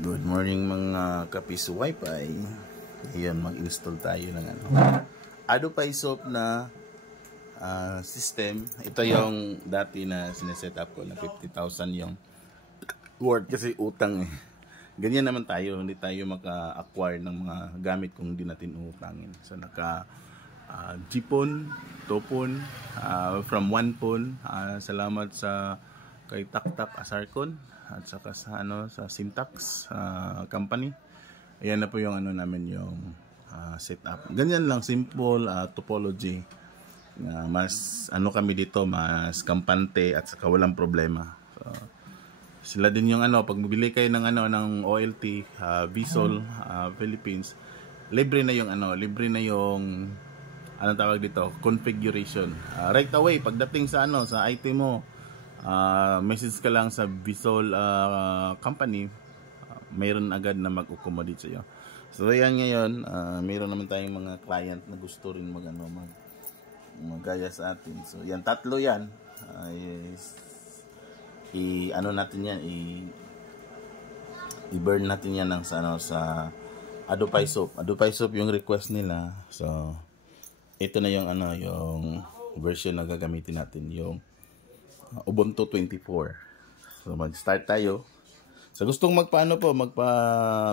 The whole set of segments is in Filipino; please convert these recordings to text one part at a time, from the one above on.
Good morning mga kapis wifi. Ayan, mag-install tayo ng Adopai Soap na system. Ito yung dati na sineset up ko na 50,000 yung worth kasi utang eh. Ganyan naman tayo, hindi tayo maka-acquire ng mga gamit kung hindi natin utangin. So naka Jipon, Topon, from Onepon. Salamat sa kay Taktak Asarcon at saka sa sa Syntax company. Ayan na po yung namin yung setup. Ganyan lang, simple topology. Mas kami dito, mas kampante at saka walang problema. So, sila din yung pag mabili kayo ng ng OLT, Visol, Philippines, libre na yung anong tawag dito, configuration. Right away pagdating sa sa item mo, message ka lang sa Visol company, mayroon agad na mag-accommodate sa iyo. So yan ngayon, mayroon naman tayong mga client na gusto rin magaya sa atin. So yan, tatlo yan. Natin yan, i-burn natin yan ng sa Adopai Soap. Adopai Soap yung request nila. So ito na yung yung version na gagamitin natin, yung Ubuntu 24. So mag-start tayo. Sa gustong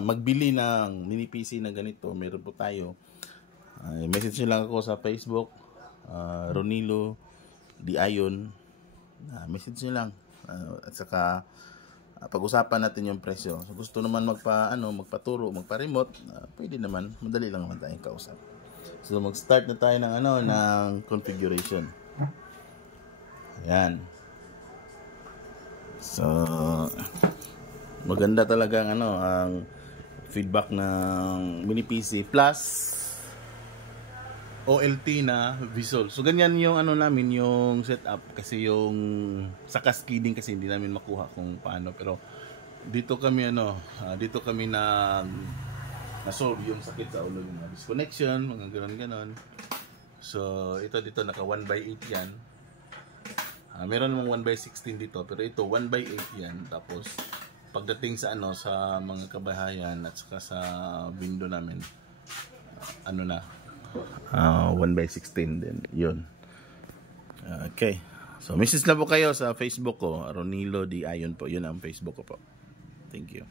magbili ng mini PC na ganito, meron po tayo. Message nyo lang ako sa Facebook, Ronilo Di Ayon. Message nyo lang. At saka pag-usapan natin yung presyo. So gusto naman magpaturo, magpa-remote, pwede naman, madali lang naman tayong kausap. So mag-start na tayo ng ng configuration. Ayan. So maganda talaga ang feedback ng mini PC plus OLT na Visol. So ganyan yung namin yung setup, kasi yung sa cascading kasi hindi namin makuha kung paano, pero dito kami na-solve yung sakit sa ulo, yung disconnection, mga ganon. So ito dito naka 1/8 yan. Meron namang 1/16 dito, pero ito 1/8 yan. Tapos pagdating sa sa mga kabahayan at saka sa window namin, 1/16 din yun. Okay, so message na po kayo sa Facebook ko, Ronilo Di Ayon po, yun ang Facebook ko po. Thank you.